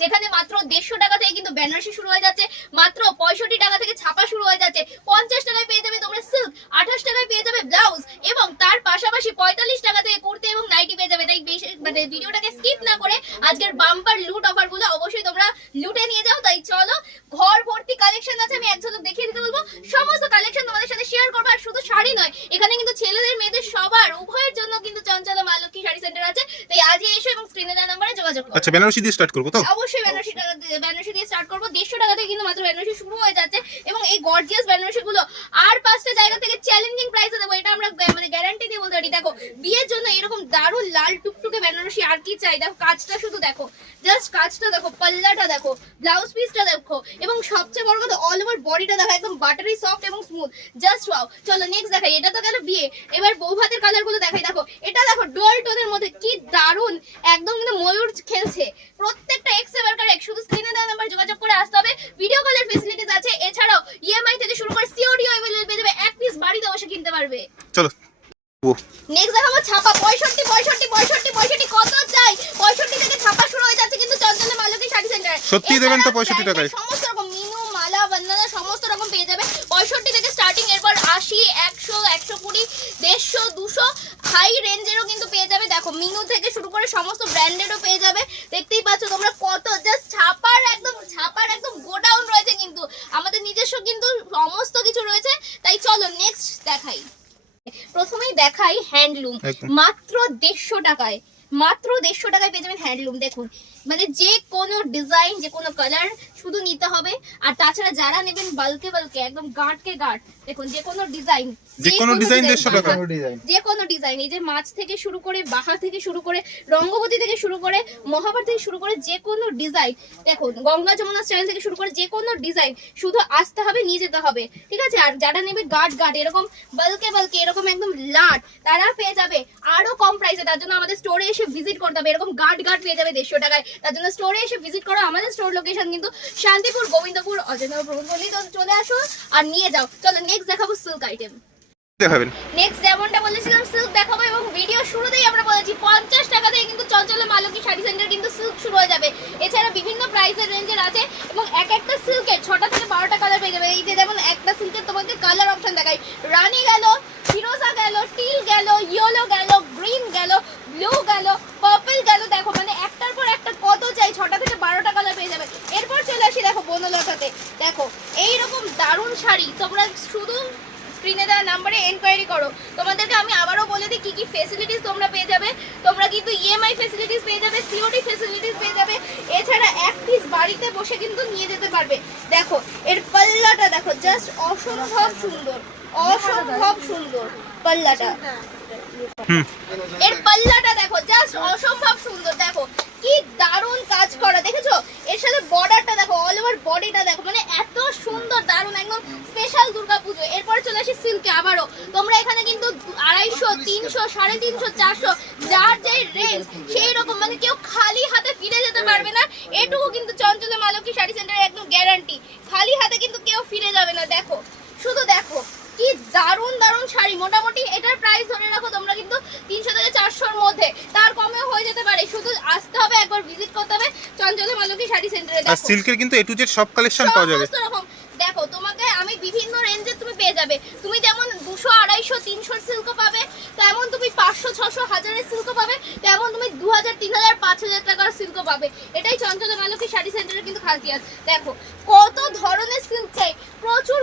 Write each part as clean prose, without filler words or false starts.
যেখানে মাত্র 150 টাকা থেকে কিন্তু বেনারসি শুরু হয়ে যাচ্ছে, মাত্র 65 টাকা থেকে ছাপা শুরু হয়ে যাচ্ছে, 50 টাকায় পেয়ে যাবে তোমরা সিল্ক, 28 টাকায় পেয়ে যাবে ব্লাউজ, এবং তার পাশাপাশি 45 টাকা থেকে কুর্তি এবং নাইটি পেয়ে যাবে। তাই মানে ভিডিওটাকে স্কিপ না করে আজকের বাম্পার লুট অফার গুলো অবশ্যই তোমরা লুটে নিয়ে যাও। তাই চলো, ঘর ভর্তি কালেকশন আছে, আমি এক ঝলক দেখিয়ে দিতে বলবো। সমস্ত কালেকশন তোমাদের সাথে শেয়ার করবো। আর শুধু শাড়ি নয়, এখানে কিন্তু ছেলেদের মেয়েদের সবার উভয়ের জন্য কিন্তু চঞ্চলা মা লক্ষ্মী শাড়ি সেন্টার আছে। তাই আজই এসো এবং স্ক্রিনে দেওয়া নম্বরে যোগাযোগ করো। আচ্ছা, বেনারসি দিয়ে স্টার্ট করব তো? অবশ্যই বেনারসি দিয়ে স্টার্ট করবো। 150 টাকা থেকে কিন্তু মাত্র বেনারসি শুরু হয়ে যাচ্ছে, এবং এই গর্জিয়াস বেনারসি গুলো আর 5টা জায়গা থেকে চ্যালেঞ্জিং প্রাইসে দেবো, এটা আমরা মানে গ্যারান্টি দিয়ে বলতে পারি। দেখো, বিয়ের জন্য এরকম দারুণ লাল টুকটুকে বেনারসি আর কি চাই। দেখো কাজটা শুধু দেখো, জাস্ট কাজটা দেখো, পাল্লাটা দেখো, ব্লাউজ পিসটা দেখো, এবং সবচেয়ে বড় কথা অল ওভার বডিটা দেখো, একদম বাটারি সফট এবং স্মুথ, জাস্ট ওয়াও। চলো নেক্সট দেখাই। এটা তো গেল বিয়ে, এবার বউ ভাতের কালার গুলো দেখাই। দেখো এটা দেখো, ডুয়াল টোনের মধ্যে কি দারুণ, একদম কিন্তু ময়ূর খেলছে। প্রত্যেকটা এক্স এবার কারেক্ট, শুধু স্ক্রিনে দেওয়া নাম্বার যোগাযোগ করে আসতে হবে। ভিডিও কলের ফ্যাসিলিটিস আছে, এছাড়াও ইএমআই থেকে শুরু করে সিওডিও अवेलेबल পেয়ে যাবে, এক পিস বাড়িতে বসে কিনতে পারবে। চলো নেক্সট দেখাবো ছাপা। 65 কত চাই? 65 থেকে ছাপা শুরু হয়ে যাচ্ছে কিন্তু চঞ্চলা মা লক্ষ্মী শাড়ি সেন্টার। সত্যি দেবেন তো 65 টাকায়? সমস্ত রকম মিনু, মালা, বন্দনা সমস্ত রকম পেয়ে যাবে 65 থেকে স্টার্টিং। এরপর 80, 100, 120, 150, 200 হাই রেঞ্জেরও কিন্তু পেয়ে যাবে। দেখো মিনু থেকে শুরু করে সমস্ত ব্র্যান্ডেডও পেয়ে যাবে। দেখতেই পাচ্ছ তোমরা কত, জাস্ট ছাপার একদম গোডাউন রয়েছে, কিন্তু আমাদের নিজস্ব কিন্তু সমস্ত কিছু রয়েছে। তাই চলো নেক্সট দেখাই। প্রথমেই দেখাই হ্যান্ডলুম, মাত্র 150 টাকায়, মাত্র 150 টাকায় পেয়ে যাবেন হ্যান্ডলুম। দেখুন মানে যে কোনো ডিজাইন, যে কোনো কালার শুধু নিতে হবে। আর তাছাড়া যারা নেবেন বালকে একদম গাঁটকে গাঁট, দেখুন যে কোনো ডিজাইন, যে কোনো ডিজাইন 150 টাকা, যে কোনো ডিজাইন। এই যে মাছ থেকে শুরু করে, বাহা থেকে শুরু করে, রঙ্গবতী থেকে শুরু করে, মহাভারত থেকে শুরু করে যে কোনো ডিজাইন, দেখুন গঙ্গা যমুনা স্টাইল থেকে শুরু করে যে কোনো ডিজাইন, শুধু আসতে হবে, নিয়ে যেতে হবে, ঠিক আছে। আর যারা নেবে গাঁট এরকম বালকে এরকম একদম লাট, তারা পেয়ে যাবে আরো কম প্রাইসে। তার জন্য আমাদের স্টোরে এসে ভিজিট করতে হবে। এরকম গাঁট পেয়ে যাবে 150 টাকায়। তার জন্য স্টোরে এসে ভিজিট করো। আমাদের স্টোর লোকেশন কিন্তু শান্তিপুর, গোবিন্দপুর, অজয়নগর, চলে আসো আর নিয়ে যাও। চলো নেক্সট দেখাবো সিল্ক আইটেম দেখাবেন। নেক্সট যেমনটা বলেছিলাম সিল্ক দেখাবো, এবং ভিডিও শুরুতেই আমরা বলেছি 50 টাকা থেকে কিন্তু চঞ্চলা মা লক্ষ্মী শাড়ি সেন্টার কিন্তু সিল্ক শুরু হয়ে যাবে। এছাড়া বিভিন্ন প্রাইসের রেঞ্জের আছে, এবং এক একটা সিল্কের 6টা থেকে 12টা কালার পেয়ে যাবে। এই যে যেমন একটা সিল্কের তোমাকে কালার অপশন দেখাই, রানী গেল, ফিরোজা গেল, টিল গেল, ইয়েলো গেল, গ্রিন গেল, ব্লু গেল, পার্পল গেল। দেখো মানে একটার পর একটা কত চাই, 6টা থেকে 12টা কালার পেয়ে যাবে। এরপর চলে আসি দেখো বনলতাতে। দেখো এইরকম দারুণ শাড়ি তোমরা শুধু স্ক্রিনে দেওয়া নাম্বারে এনকোয়ারি করো। তোমাদেরকে আমি আবারও বলে দিই কি কি ফ্যাসিলিটিস তোমরা পেয়ে যাবে। তোমরা কিন্তু ইএমআই ফ্যাসিলিটিস পেয়ে যাবে, সিওডি ফ্যাসিলিটিস পেয়ে যাবে, এছাড়া এক পিস বাড়িতে বসে কিন্তু নিয়ে যেতে পারবে। দেখো এর পাল্লাটা দেখো, জাস্ট অসম্ভব সুন্দর, অসম্ভব সুন্দর পাল্লাটা। এর পাল্লাটা দেখো, জাস্ট অসম্ভব সুন্দর। দেখো কি দারুণ কাজ করা, দেখেছো? এর সাথে বর্ডারটা দেখো, অল ওভার বডিটা দেখো, মানে এত সুন্দর, দারুণ, একদম স্পেশাল দুর্গাপুজো। এরপরে চলে আসি সিল্কে। আবারও তোমরা এখানে কিন্তু 250, 300, 350, 400 যার যে রেঞ্জ সেই রকম, মানে কেউ খালি হাতে ফিরে যেতে পারবে না। এটুকু কিন্তু চঞ্চলা মা লক্ষ্মী শাড়ি সেন্টারের একদম গ্যারান্টি, খালি হাতে কিন্তু কেউ ফিরে যাবে না। দেখো শুধু দেখো কি দারুণ শাড়ি। মোটামুটি এটার প্রাইস ধরে রাখো তোমরা কিন্তু 300 থেকে 400-র মধ্যে, তার কমেও হয়ে যেতে পারে। শুধু আসতে হবে, একবার ভিজিট করতে হবে চঞ্চলা মা লক্ষ্মী শাড়ি সেন্টারে। আর সিল্কের কিন্তু A to Z সব কালেকশন পাওয়া যাবে। দেখো তোমাকে আমি বিভিন্ন রেঞ্জে তুমি পেয়ে যাবে। তুমি যেমন 200, 250, 300 সিল্কও পাবে, তেমন তুমি 500, 600, 1000-এর সিল্কও পাবে, তেমন তুমি 2000, 3000, 5000 টাকার সিল্কও পাবে। এটাই চঞ্চলা মা লক্ষ্মী শাড়ি সেন্টারের কিন্তু খাসিয়াত। দেখো কত ধরনের সিল্ক চাই, প্রচুর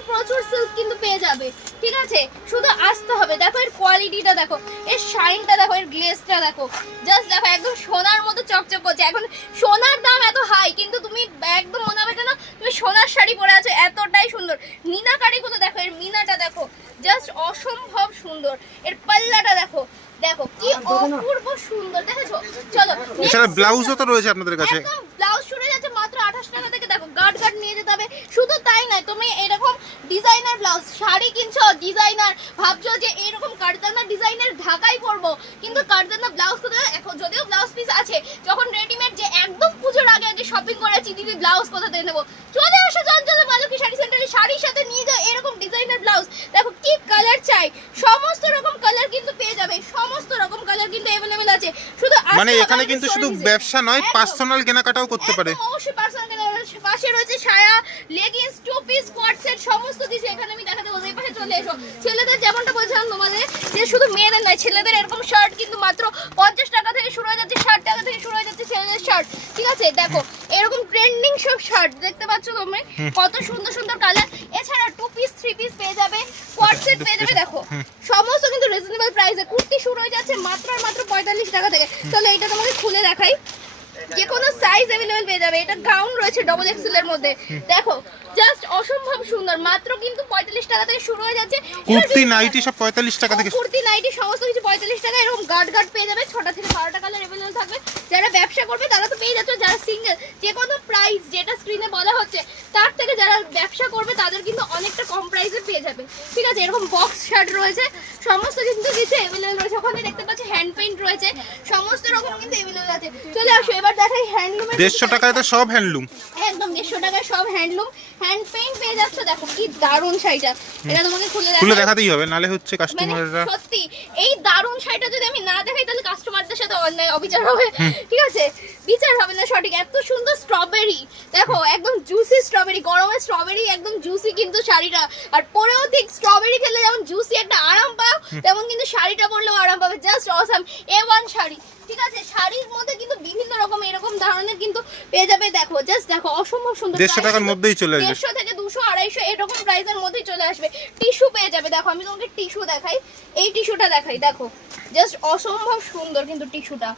সিল্ক কিন্তু পেয়ে যাবে, ঠিক আছে। শুধু আসতে হবে। দেখো এর কোয়ালিটিটা দেখো, এর শাইনটা দেখো, এর গ্লেজটা দেখো, জাস্ট দেখো একদম সোনার মতো চকচক করছে। এখন সোনার দাম এত হাই, কিন্তু তুমি একদম মনে হবে না তুমি সোনার শাড়ি পরে আছো, এতটাই সুন্দর। মিনাকারিগুলো দেখো, এর মিনাটা দেখো, জাস্ট অসম্ভব সুন্দর। এর পাল্লাটা দেখো, দেখো কি অপূর্ব সুন্দর, দেখেছো? চলো এছাড়া ব্লাউজও তো রয়েছে আপনাদের কাছে। একদম ব্লাউজ শুরু যাচ্ছে মাত্র 28 টাকা থেকে। দেখো গার্ড নিয়ে যেতে হবে। শুধু তাই নয়, তুমি এরকম ডিজাইনার ব্লাউজ শাড়ি কিনছো, ডিজাইনার ভাবছো যে এরকম কারদানা ডিজাইনের ঢাকাই পরবো, কিন্তু কারদানা ব্লাউজ কোথায়? এখন যদিও ব্লাউজ পিস আছে, যখন রেডিমেড যে একদম পুজোর আগে শপিং করেছি দিদি ব্লাউজ কোথা থেকে নেবো, চলে আসো চঞ্চলা মা লক্ষ্মী শাড়ি সেন্টারে, শাড়ির সাথে নিয়ে যাও এরকম ডিজাইনার ব্লাউজ। দেখো কি কালার চাই, সমস্ত রকম কালার কিন্তু পেয়ে যাবে, সমস্ত রকম কালার কিন্তু অ্যাভেলেবেল আছে। শুধু মানে এখানে কিন্তু শুধু ব্যবসা নয়, পার্সোনাল কেনাকাটাও করতে পারে। অবশ্যই পার্সোনাল কেনাকাটা। পাশে রয়েছে সায়া, leggings, two piece, quad set, সমস্ত কিছু এখানে আমি দেখাতে বলবো। এই পাশে চলে এসো। ছেলেদের যেমনটা বলছিলাম তোমাদের, যে শুধু মেয়েদের নয়, ছেলেদের এরকম শার্ট কিন্তু মাত্র 50 টাকা থেকে শুরু হয়ে যাচ্ছে, 60 টাকা থেকে শুরু হয়ে যাচ্ছে ছেলেদের শার্ট। ঠিক আছে, দেখো এরকম ট্রেন্ডিং সব শার্ট দেখতে পাচ্ছ তোমরা, কত সুন্দর সুন্দর কালার। এছাড়া টু পিস, থ্রি পিস পেয়ে যাবে, কোয়াড সেট পেয়ে যাবে। দেখো সমস্ত কিন্তু রিজনেবল প্রাইসে কুর্তি শুরু হয়ে যাচ্ছে মাত্র আর মাত্র 45 টাকা থেকে। চলো এটা তোমাকে খুলে দেখাই। যে কোনো সাইজ अवेलेबल পেয়ে যাবে। এটা গাউন রয়েছে ডবল এক্সেল এর মধ্যে। দেখো জাস্ট অসম্ভব সুন্দর, মাত্র কিন্তু 45 টাকা থেকে শুরু হয়ে যাচ্ছে। কুর্তি নাইটি সব 45 টাকা থেকে। কুর্তি নাইটি সমস্ত কিছু 45 টাকা। এরকম গার্ড গার্ড পেয়ে যাবে, 6টা থেকে 12টা কালার अवेलेबल থাকবে। যারা ব্যবসা করবে তারা তো পেয়ে যাচ্ছে, যারা সিঙ্গেল যে কোনো প্রাইস যেটা স্ক্রিনে বলা হচ্ছে তার থেকে যারা ব্যবসা করবে তাদের কিন্তু অনেকটা কম প্রাইসে পেয়ে যাবে। ঠিক আছে, এরকম বক্স শার্ট রয়েছে, সমস্ত কিন্তু কিছু अवेलेबल রয়েছে। ওখানে দেখতে পাচ্ছি হ্যান্ড পেইন্ট রয়েছে, সমস্ত রকম কিন্তু अवेलेबल আছে। চলে আসো এবার দেখাই হ্যান্ডলুম। 150 টাকায় তো সব হ্যান্ডলুম, একদম 150 টাকায় সব হ্যান্ডলুম, হ্যান্ড পেইন্ট পেয়ে যাচ্ছে। দেখো কি দারুণ শাড়িটা, এটা তোমাকে খুলে দেখাতেই হবে, নালে হচ্ছে মানে কাস্টমাররা। সত্যি এই দারুণ শাড়িটা যদি আমি না দেখাই তাহলে কাস্টমারদের সাথে অন্যায় অবিচার হবে। ঠিক আছে, বিচার হবে না সঠিক। এত সুন্দর স্ট্রবেরি, দেখো একদম জুসি স্ট্রবেরি, গরমে স্ট্রবেরি একদম জুসি কিন্তু শাড়িটা। আর পরেও ঠিক স্ট্রবেরি খেলে যেমন জুসি একটা আরাম পাও, তেমন কিন্তু শাড়িটা পরলেও আরাম পাবে। Just awesome A1 sari. ঠিক আছে, শাড়ির মধ্যে কিন্তু বিভিন্ন রকম এরকম ধরনের কিন্তু পেয়ে যাবে। দেখো জাস্ট দেখো অসম্ভব সুন্দর। 150 টাকার মধ্যেই চলে আসবে। 150 থেকে 200, 250 এরকম প্রাইসের মধ্যেই চলে আসবে। টিস্যু পেয়ে যাবে। দেখো আমি তোমাকে টিস্যু দেখাই, এই টিস্যুটা দেখাই। দেখো জাস্ট অসম্ভব সুন্দর কিন্তু টিস্যুটা,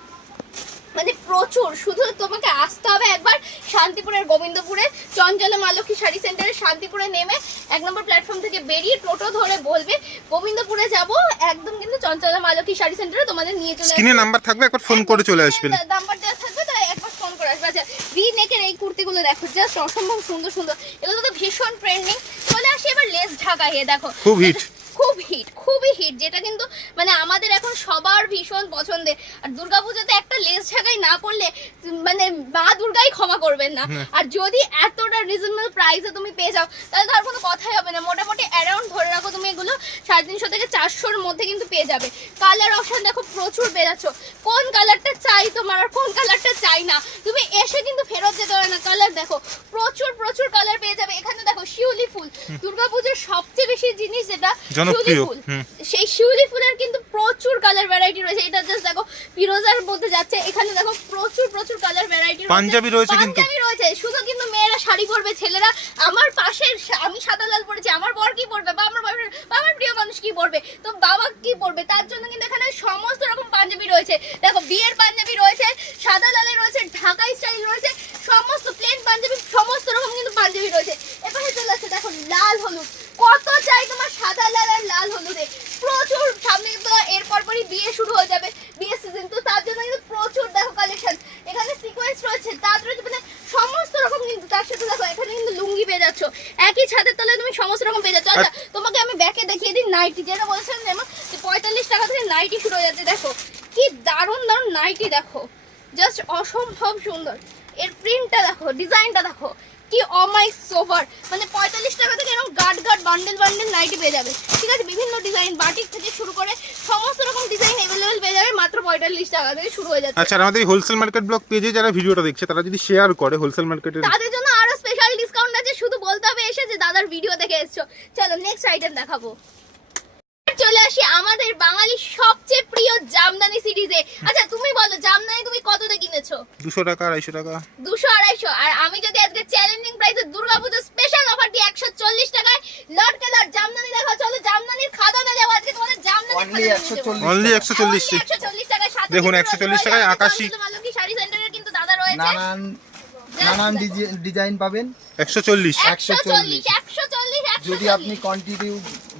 মানে প্রচুর। শুধু তোমাকে আসতে হবে একবার শান্তিপুরের গোবিন্দপুরে চঞ্চলা মা লক্ষ্মী শাড়ি সেন্টারে, শান্তিপুরে নেমে 1 নম্বর প্ল্যাটফর্ম থেকে বেরিয়ে টোটো ধরে বলবে গোবিন্দপুরে যাব, একদম কিন্তু চঞ্চলা মা লক্ষ্মী শাড়ি সেন্টারে তোমাদের নিয়ে চলে আসবে। স্ক্রিনে নাম্বার থাকবে, একবার ফোন করে চলে আসবেন। নাম্বার দেওয়া থাকবে, তাই একবার ফোন করে আসবে। আচ্ছা, ভি নেকের এই কুর্তিগুলো দেখো জাস্ট অসম্ভব সুন্দর সুন্দর, এগুলো তো ভীষণ ট্রেন্ডিং। চলে আসি এবার লেস ঢাকা। হে দেখো খুব হিট, খুব হিট, খুবই হিট, যেটা কিন্তু মানে আমাদের এখন সবার ভীষণ পছন্দের। আর দুর্গাপূজাতে একটা লেস ঢাকাই না পড়লে মানে মা দুর্গাই ক্ষমা করবেন না। আর যদি এতটা রিজনেবল প্রাইসে তুমি পেয়ে যাও তাহলে তার কোনো কথাই হবে না। মোটামুটি অ্যারাউন্ড ধরে রাখো তুমি এগুলো 350 থেকে 400-র মধ্যে কিন্তু পেয়ে যাবে। কালার অপশন দেখো প্রচুর পেয়ে যাচ্ছ। কোন কালারটা চাই তোমার আর কোন কালারটা চাই না তুমি এসে কিন্তু ফেরত যেতে হবে না। কালার দেখো প্রচুর প্রচুর কালার পেয়ে যাবে। এখানে দেখো শিউলি ফুল, দুর্গাপূজার সবচেয়ে বেশি জিনিস যেটা শিউলি ফুল, সেই শিউলি ফুলের কিন্তু প্রচুর কালার ভ্যারাইটি রয়েছে। এটা জাস্ট দেখো ফিরোজার মধ্যে যাচ্ছে, এখানে দেখো প্রচুর প্রচুর কালার ভ্যারাইটি রয়েছে। পাঞ্জাবি রয়েছে, কিন্তু পাঞ্জাবি রয়েছে। শুধু কিন্তু মেয়েরা শাড়ি পরবে, ছেলেরা আমার পাশের আমি সাদা লাল পরেছি, আমার বর কি পরবে বা আমার প্রিয় মানুষ কি পরবে, তো বাবা কি পরবে, তার জন্য কিন্তু এখানে সমস্ত রকম পাঞ্জাবি রয়েছে। দেখো বিয়ের পাঞ্জাবি রয়েছে, সাদা লালে রয়েছে, ঢাকাই স্টাইল রয়েছে, সমস্ত প্লেন পাঞ্জাবি, সমস্ত রকম কিন্তু পাঞ্জাবি রয়েছে। এবারে চলে আসছে দেখো লাল হলুদ, কত চাই তোমার সাদা লাল আর লাল হলুদে প্রচুর। সামনে তো এরপর পরই বিয়ে শুরু হয়ে যাবে, বিয়ে সিজন, তো তার জন্য কিন্তু প্রচুর দেখো কালেকশন। এখানে সিকোয়েন্স রয়েছে, তার রয়েছে মানে সমস্ত রকম কিন্তু। তার সাথে দেখো এখানে কিন্তু লুঙ্গি পেয়ে যাচ্ছ, একই ছাদের তলায় তুমি সমস্ত রকম পেয়ে যাচ্ছ। আচ্ছা তোমাকে আমি ব্যাকে দেখিয়ে দিই নাইটি, যেটা বলছিলাম যেমন 45 টাকা থেকে নাইটি শুরু হয়ে যাচ্ছে। দেখো কি দারুণ দারুণ নাইটি, দেখো জাস্ট অসম্ভব সুন্দর। এর প্রিন্টটা দেখো, ডিজাইনটা দেখো কি অমাইক সোভার। মানে 45 টাকা থেকে এরকম গার্ড গার্ড বান্ডেল বান্ডেল নাইটি পেয়ে যাবে। ঠিক আছে, বিভিন্ন ডিজাইন বাটিক থেকে শুরু করে সমস্ত রকম ডিজাইন अवेलेबल পেয়ে যাবে মাত্র 45 টাকা থেকে শুরু হয়ে যাচ্ছে। আচ্ছা, আমাদের হোলসেল মার্কেট ব্লগ পেজে যারা ভিডিওটা দেখছে তারা যদি শেয়ার করে হোলসেল মার্কেটের, তাদের জন্য আরো স্পেশাল ডিসকাউন্ট আছে। শুধু বলতে হবে এসে যে দাদার ভিডিও দেখে এসছো। চলো নেক্সট আইটেম দেখাবো। চলে আসি আমাদের বাঙালি সবচেয়ে প্রিয় জামদানি সিরিজে। আচ্ছা তুমি বলো জামদানি তুমি কততে কিনেছো? 200 টাকা, 250 টাকা, 200-250। আর আমি যদি আজকে চ্যালেঞ্জিং প্রাইসে দুর্গাপূজা স্পেশাল অফার দিই 140 টাকায় লট কালার জামদানি দেখো। চলো জামদানির খাদানে যাবো আজকে তোমাদের জামদানি অনলি 140 টাকায়। দেখুন 140 টাকায় আকাশী মালকী শাড়ি সেন্টারের কিন্তু দাদা রয়েছে, নানান ডিজাইন পাবেন। 140 যদি আপনি কোয়ান্টিটি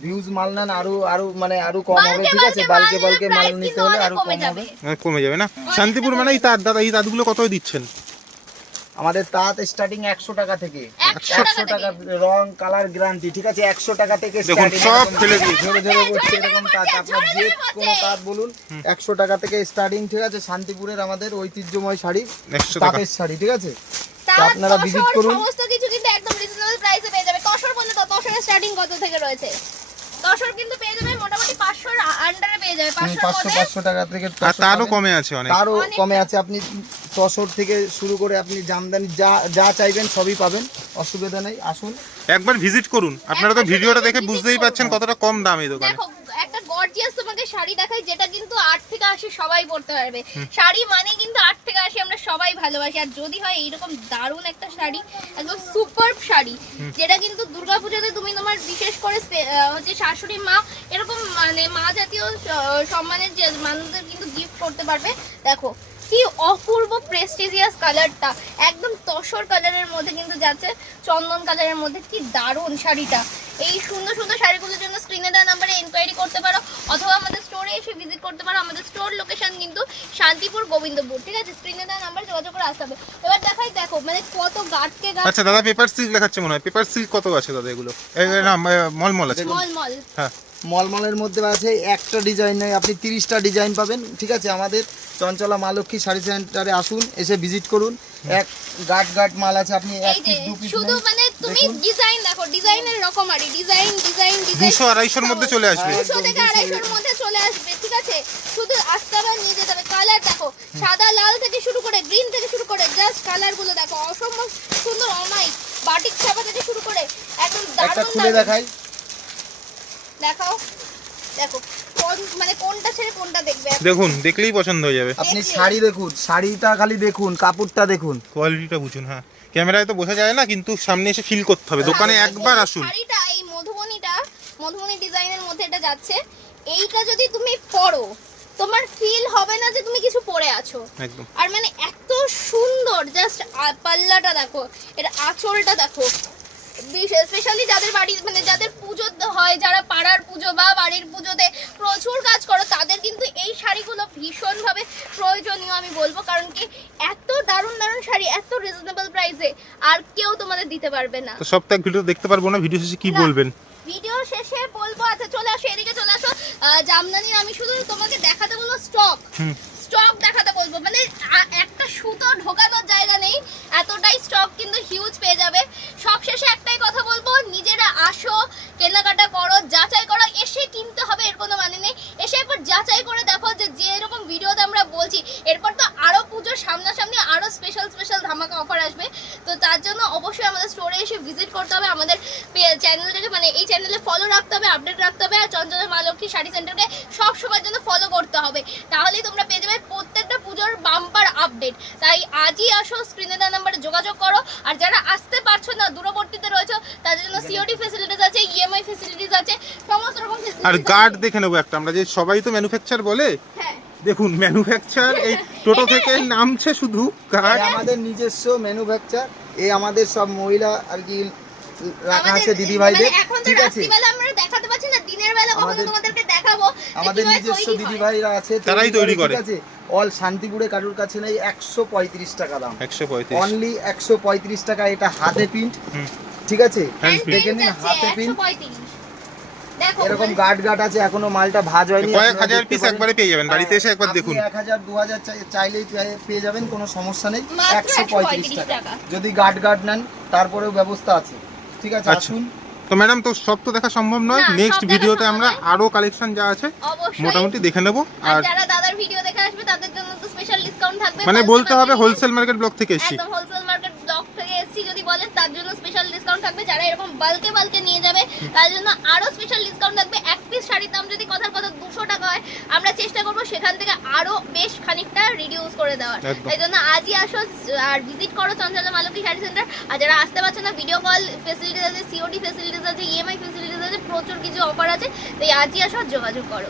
ভিউজ মাল নেন আরো মানে আরো কম হবে। ঠিক আছে, বালকে মাল নিতে হলে আরো কম হবে, কমে যাবে না। শান্তিপুর মানে এই তাঁত, দাদা এই তাঁতগুলো কত দিচ্ছেন? আমাদের তাঁত স্টার্টিং 100 টাকা থেকে, 100 টাকা রং কালার গ্যারান্টি। ঠিক আছে, 100 টাকা থেকে দেখুন সব ফেলে দিয়ে ঝরে বসছে এরকম তাঁত। আপনার যে কোনো তাঁত বলুন 100 টাকা থেকে স্টার্টিং। ঠিক আছে, শান্তিপুরের আমাদের ঐতিহ্যময় শাড়ি, 100 টাকা তাঁতের শাড়ি। ঠিক আছে, তো আপনারা ভিজিট করুন। সমস্ত কিছু কিন্তু একদম রিজনেবল প্রাইসে পেয়ে যাবে। তসর বলে তো তসরের স্টার্টিং কত থেকে রয়েছে? তসর কিন্তু পেয়ে যাবে মোটামুটি 500 এর আন্ডারে পেয়ে যাবে, 500 এর মধ্যে। 500 টাকা থেকে আর তসর তারও পাবেন। কমে আছে অনেক। তারও অনেকটা। কমে আছে, আপনি তসর থেকে শুরু করে আপনি জামদানি যা চাইবেন সবই পাবেন, অসুবিধা নেই, আসুন। একবার ভিজিট করুন, আপনারা তো একবার ভিডিওটা শুধু দেখে visit বুঝতেই করুন। পাচ্ছেন কতটা কম দাম এই দোকানে। দেখো একটা গর্জিয়াস তোমাকে শাড়ি দেখাই, যেটা কিন্তু 8 থেকে 80 সবাই পরতে পারবে। শাড়ি মানে কিন্তু 8 থেকে 80 আমরা সবাই ভালোবাসি, আর যদি হয় এইরকম দারুণ একটা শাড়ি, একদম সুপারব শাড়ি, যেটা কিন্তু দুর্গাপূজাতে তুমি তোমার বিশেষ করে হচ্ছে শাশুড়ি মা এরকম মানে মা জাতীয় সম্মানের যে মানুষদের কিন্তু গিফট করতে পারবে। দেখো কি অপূর্ব প্রেস্টিজিয়াস কালারটা, একদম তসর কালারের মধ্যে কিন্তু যাচ্ছে চন্দন কালারের মধ্যে, কি দারুণ শাড়িটা। এই সুন্দর সুন্দর শাড়িগুলোর জন্য স্ক্রিনে দেওয়া নাম্বারে এনকোয়ারি করতে পারো, অথবা আমাদের স্টোরে এসে ভিজিট করতে পারো। আমাদের স্টোর লোকেশন কিন্তু শান্তিপুর গোবিন্দপুর, ঠিক আছে? স্ক্রিনে দেওয়া নাম্বারে যোগাযোগ করে আসতে হবে। এবার দেখাই, দেখো মানে কত গাটকে গাছ। আচ্ছা দাদা, পেপার সিল্ক দেখাচ্ছে মনে হয়। পেপার সিল্ক কত আছে দাদা এগুলো? না মলমল আছে। মলমল হ্যাঁ, মলমলের মধ্যে আছে একটা ডিজাইন নেই, আপনি 30টা ডিজাইন পাবেন, ঠিক আছে? আমাদের চঞ্চলা মা লক্ষ্মী শাড়ি সেন্টারে আসুন, এসে ভিজিট করুন। এক গাট মাল আছে, আপনি এক এই যে পিস দু পিস শুধু মানে তুমি ডিজাইন দেখো, ডিজাইনের রকমারি ডিজাইন 200-250-র মধ্যে চলে আসবে। 200 থেকে 250-র মধ্যে চলে আসবে, ঠিক আছে? শুধু আসতে হবে, নিয়ে যেতে হবে। কালার দেখো, সাদা লাল থেকে শুরু করে গ্রিন থেকে শুরু করে জাস্ট কালার গুলো দেখো, অসম্ভব সুন্দর অমাইক বাটিক ছাপা থেকে শুরু করে একদম একটা দারুণ খুলে দেখাই। দেখাও, দেখো মানে কোনটা ছেড়ে কোনটা দেখবে। দেখুন, দেখলেই পছন্দ হয়ে যাবে। আপনি শাড়ি দেখুন, শাড়িটা খালি দেখুন, কাপড়টা দেখুন। কোয়ালিটিটা বুঝুন। হ্যাঁ, ক্যামেরায় তো বোঝা যায় না, কিন্তু সামনে এসে ফিল করতে হবে। দোকানে একবার আসুন। শাড়িটা এই মধুবনী ডিজাইনের মধ্যে এটা যাচ্ছে, এইটা যদি তুমি পরো তোমার ফিল হবে না যে তুমি কিছু পরে আছো একদম। আর মানে এত সুন্দর, জাস্ট পাল্লাটা দেখো, এটা আঁচলটা দেখো। স্পেশালি যাদের বাড়ি মানে যাদের পুজো হয়, যারা পাড়ার পুজো বা বাড়ির পুজোতে প্রচুর কাজ করো, তাদের কিন্তু এই শাড়িগুলো ভীষণভাবে প্রয়োজনীয় আমি বলবো। কারণ কি এত দারুণ দারুণ শাড়ি এত রিজনেবল প্রাইসে আর কেউ তোমাদের দিতে পারবে না। তো সবটা ভিডিও দেখতে পারবো না, ভিডিও শেষে কি না। বলবেন? ভিডিও শেষে বলবো, আচ্ছা চলে আসো, এদিকে চলে আসো। জামদানির আমি শুধু তোমাকে দেখাতে বলবো স্টক দেখাতে বলবো, মানে একটা সুতো ঢোকানোর জায়গা নেই, এতটাই স্টক কিন্তু হিউজ পেয়ে যাবে। সব শেষে একটাই কথা বলবো, নিজেরা আসো, কেনাকাটা করো, যাচাই করো, এসে কিনতে হবে এর কোনো মানে নেই। এসে একবার যাচাই করে দেখো যে এরকম ভিডিওতে আমরা বলছি, এরপর তো আরো পুজোর সামনাসামনি আরো স্পেশাল ধামাকা অফার আসবে। তো তার জন্য অবশ্যই আমাদের স্টোরে এসে ভিজিট করতে হবে, আমাদের চ্যানেলটাকে মানে এই চ্যানেলে ফলো রাখতে হবে, আপডেট রাখতে হবে, আর চঞ্চলা মা লক্ষ্মী শাড়ি সেন্টারকে সব সময়ের জন্য ফলো করতে হবে। তাহলেই তোমরা পেয়ে যাবে প্রত্যেকটা পুজোর বাম্পার আপডেট। তাই আজই আসো, স্ক্রিনে দেওয়া নাম্বারে যোগাযোগ করো। আর যারা আসতে পারছো না, দূরবর্তীতে রয়েছে, তাদের জন্য সিওডি ফ্যাসিলিটিস আছে, ইএমআই ফ্যাসিলিটিস আছে, সমস্ত রকম আর ফ্যাসিলিটিস গার্ড দেখে নেবো একটা। আমরা যে সবাই তো ম্যানুফ্যাকচার বলে, হ্যাঁ দেখুন ম্যানুফ্যাকচার এই টোটো থেকে নামছে শুধু গার্ড। আমাদের নিজস্ব ম্যানুফ্যাকচার, এই আমাদের সব মহিলা আর কি রাখা আছে আমাদের দিদি ভাইদের, মানে এখন তো ঠিক আছে? রাত্রিবেলা আমরা দেখাতে পাচ্ছি না, দিনের বেলা কখনো আমাদের- তোমাদেরকে দেখাবো যে আমাদের কিভাবে নিজস্ব তৈরি দিদি হয়। ভাইরা আছে, তারাই তৈরি করে। ঠিক আছে? অল শান্তিপুরে কারোর কাছে নেই, 135 টাকা দাম, 135। অনলি 135 টাকা। এটা হাতে প্রিন্ট, হুম। ঠিক আছে? Hand print. দেখে নিন, হাতে প্রিন্ট। 135 দেখো এরকম মানে- গার্ড আছে, এখনো মালটা ভাঁজ হয়নি। কয়েক আপনারা হাজার দেখতে পিস পারেন। একবারে পেয়ে যাবেন, বাড়িতে এসে একবার আপনি দেখুন। 1000 2000 চাইলেই পেয়ে যাবেন, কোনো সমস্যা নেই। মাত্র 135 টাকা। টাকা। যদি গার্ড নেন তারপরেও ব্যবস্থা আছে, ঠিক আছে? আচ্ছা। আসুন। তো ম্যাডাম, তো সব তো দেখা সম্ভব নয়। না, নেক্সট সব দেখা ভিডিওতে সম্ভব আমরা নয়। আরো কালেকশন যা আছে অবশ্যই। মোটামুটি দেখে নেবো। আর আর যারা দাদার ভিডিও দেখে আসবে তাদের জন্য তো স্পেশাল ডিসকাউন্ট থাকবে। মানে বলতে বলতে হবে পারছি না। হোলসেল মার্কেট ব্লক থেকে এসেছি। একদম হোলসেল মার্কেট ব্লক থেকে এসেছি যদি বলেন, তার জন্য স্পেশাল ডিসকাউন্ট থাকবে। যারা এরকম বালকে নিয়ে যাবে তার জন্য আরো স্পেশাল ডিসকাউন্ট থাকবে। এক পিস শাড়ির দাম যদি কথার কথা 200 টাকা হয়, আমরা চেষ্টা করব সেখান থেকে আরো বেশ খানিকটা রিডিউস করে দেওয়ার। একদম। তাই জন্য আজই আসো আর ভিজিট করো চঞ্চলা মা লক্ষ্মী শাড়ি সেন্টার। আর যারা আসতে পারছে না, ভিডিও কল ফ্যাসিলিটিস আছে, সিওডি ফ্যাসিলিটিস আছে, ইএমআই ফ্যাসিলিটিস আছে, প্রচুর কিছু অফার আছে। তাই আজই আসো, যোগাযোগ করো।